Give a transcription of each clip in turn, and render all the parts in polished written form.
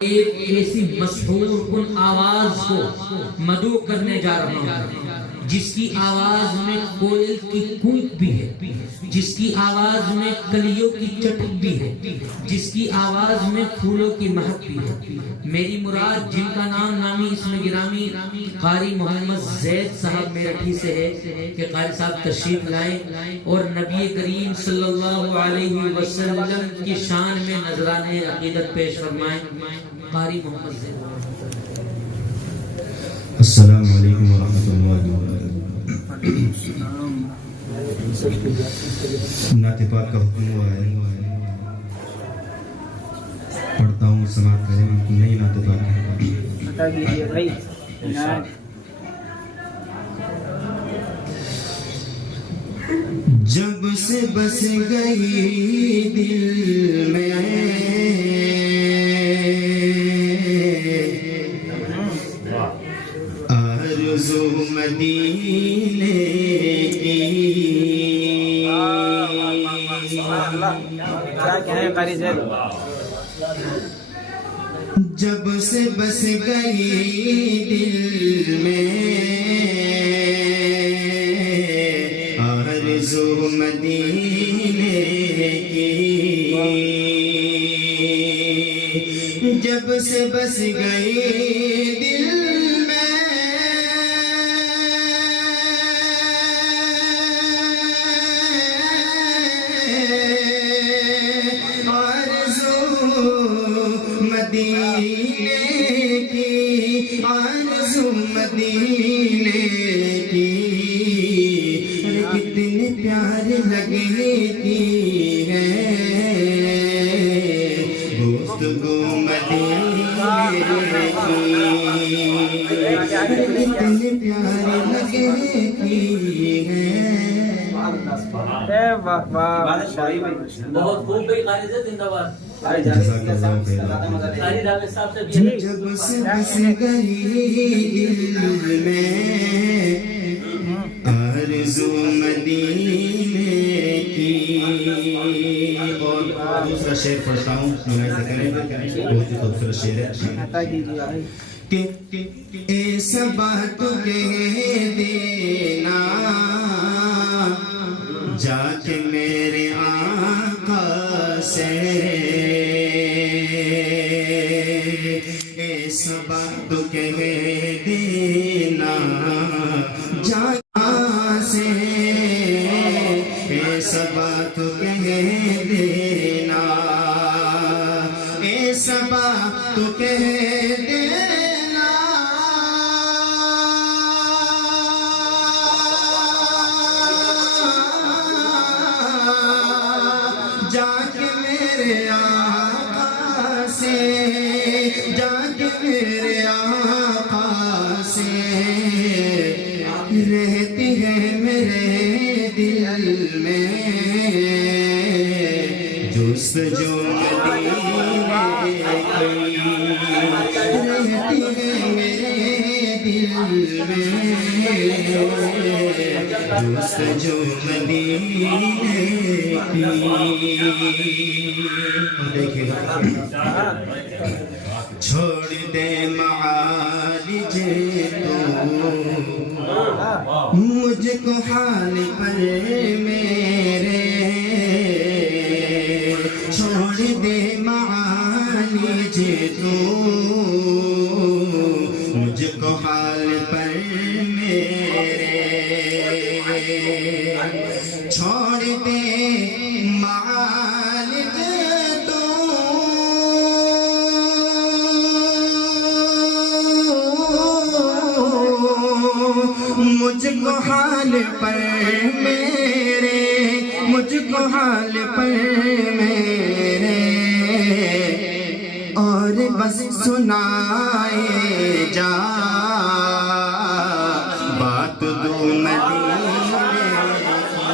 ایک ایسی مسحور کن آواز کو مدعو کرنے جا رہا ہوں جس کی آواز میں کوئل کی کوئک بھی ہے، جس کی آواز میں کلیوں کی چٹک بھی ہے، جس کی آواز میں پھولوں کی مہک بھی ہے۔ میری مراد جن کا نام نامی اسم گرامی قاری محمد زید صاحب میرٹھی سے ہے کہ قاری صاحب تشریف لائیں اور نبی کریم صلی اللہ علیہ وسلم کی شان میں نذرانے عقیدت پیش فرمائیں۔ قاری محمد زید۔ السلام علیکم ورحمۃ اللہ وبرکاتہ۔ نعت پاک کا حکم ہوا ہے، پڑھتا ہوں، سماعت کریں۔ نئی نعت پاک ہے۔ جب سے بس گئی دل میں آرزو مدینے کی، جب سے بس گئی دل میں آرزو مدینے کی، جب سے بس گئی دل مدینے کی، آرزو مدینے کی، کتنے پیار لگتی ہے گفتگو مدینے کی، کتنے پیار لگتی ہے۔ بہت خوب بھائی، قاری صاحب زندہ باد۔ جب سے بس گئی دل میں آرزو مدینے کی۔ اور دوسرا شعر پڑھتا ہوں، ملاحظہ کریں، بہت ہی خوبصورت شعر ہے کہ ایسا بات کہہ دینا جا کے میرے آقا سے، ایسا بات کہہ دینا جا سے، ایسا بات کہہ دینا، ایسا بات کہہ دینا جا کے میرے آقا سے، جا کے میرے آقا سے، رہتی ہے میرے دل میں جستجو مدینے کی، رہتی ہے میرے دل میں جستجو مدینے کی۔ دیکھیں چھوڑ دے معالج تو مجھ کو حال پر میرے، چھوڑ دے معالج تو مجھ کو حال پر میرے، چھوڑ دے معالج تو مجھ کو حال پر میرے، مجھ کو حال پر میرے، اور بس سنائے جا بات دو مدینے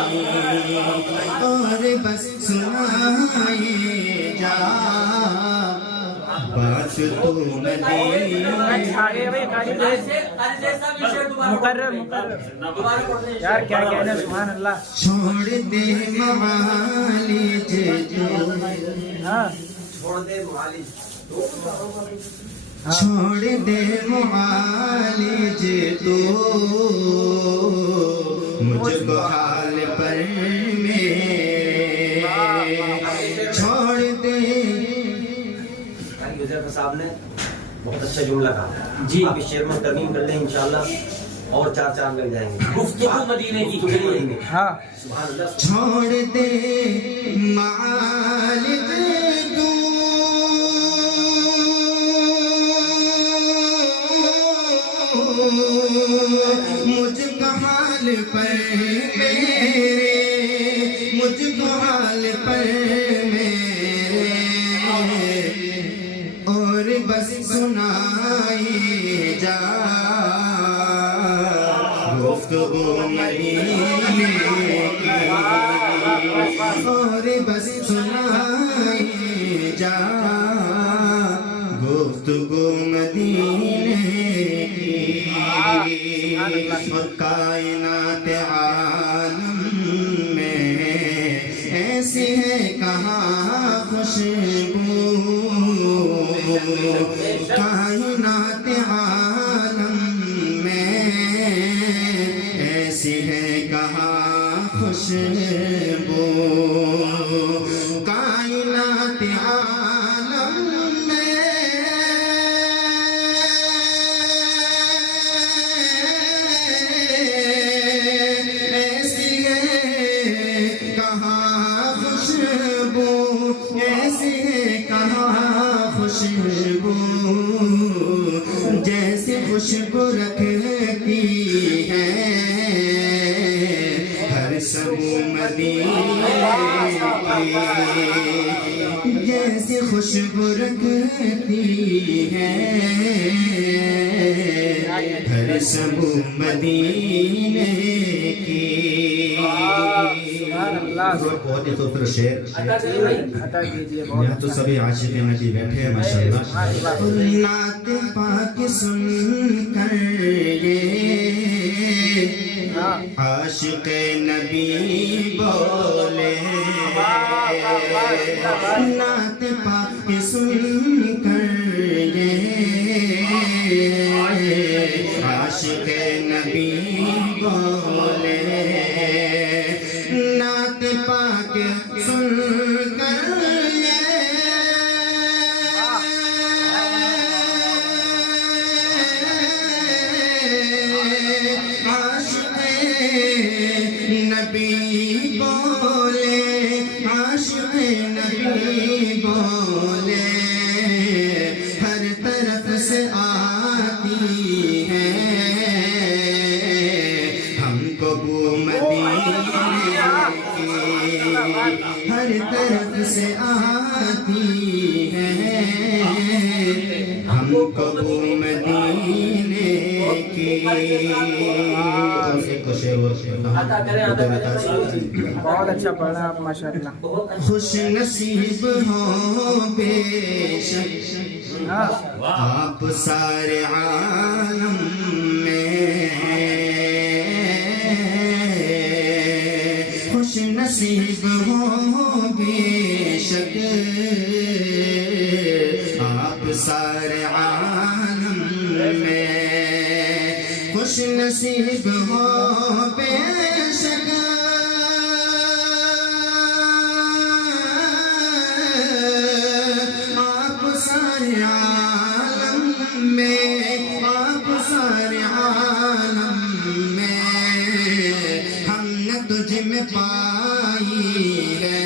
کی، اور بس سنائے جا بات تو مدینے۔ مقرر یار کیا کہنا، سبحان اللہ۔ چھوڑ دے معالج تو، ہاں چھوڑ دے معالج چھوڑ دے معالج تو مجھ کو حال پر میرے چھوڑ دے. حضرت صاحب نے بہت اچھا جملہ کہا جی. آپ اس شعر میں ترمیم کر لیں انشاءاللہ اور 4 لگ جائیں گے. گفتگو مدینے کی ہاں. سبحان اللہ. چھوڑ دے معالج تو مجھ کا حال پر میرے مجھ کو حال پر میرے اور بس سنائی جا گفتگو مدینے کی اور بس سنائی جا گفتگو مدینے کی. اور کائنات عالم میں ایسی ہے کہاں خوشبو کائنات عالم میں ایسی ہے کہاں خوشبو کائنات عالم میں ایسی ہے کہاں خوشبو ایسی ہے کہاں خوشبو جیسے خوشبو رکھتی ہے ہر سبو مدینے کی جیسے خوشبو رکھتی ہے ہر سبو مدینے کی. بہت ہی خوبصورت شعر. یہاں تو سبھی عاشق نبی بیٹھے ہیں ماشاءاللہ. نعت پاک سن کر یہ عاشق نبی بولے نعت پاک سن کر یہ عاشق نبی بولے نعت پاک سن کر عاشق نبی بولے عاشق نبی بولے ہر طرف سے آتی ہے ہم کو بو مدینے کی ہر طرف سے آتی ہے ہم کو بو مدینے کی. بہت اچھا پڑھا آپ ماشاءاللہ. خوش نصیب ہو بے شک آپ سارے عالم میں خوش نصیب ہو بے شک آپ سارے عالم میں خوش نصیب ہو بے شک آپ سارے عالم میں آپ سارے عالم میں ہم نے تجھ میں پائی ہے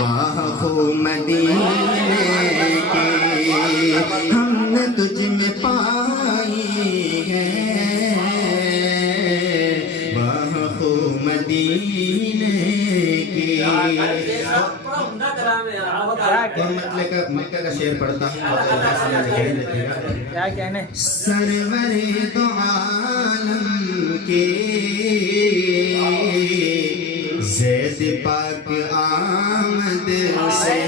واہ خو مدینے کی ہم نے تجھ میں پائی ہے واہ خو مدینے کی. مکہ کا شعر پڑھتا ہوں کیا کہنے. سرور دو عالم کے زید پاک آمد سے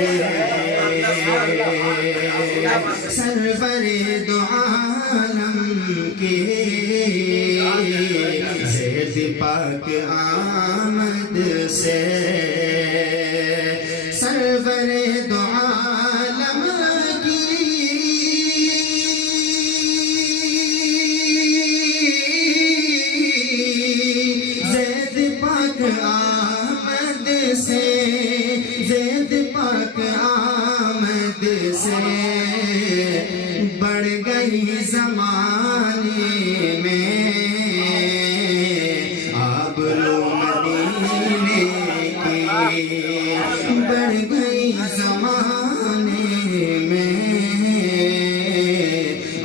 سرور دو عالم کے زید پاک آمد سے سرور دو عالم سے بڑھ گئی زمانے میں آبرو مدینے کی، بڑھ گئی زمانے میں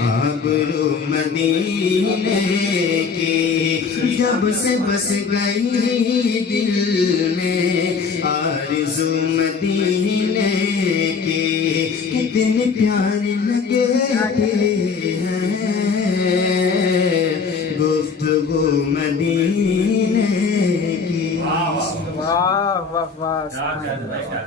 آبرو مدینے کی، جب سے بس گئی دل میں آرزو مدینے کی، کتنے پیارے لگے ہیں گفتگو مدینے کی. واہ واہ واہ.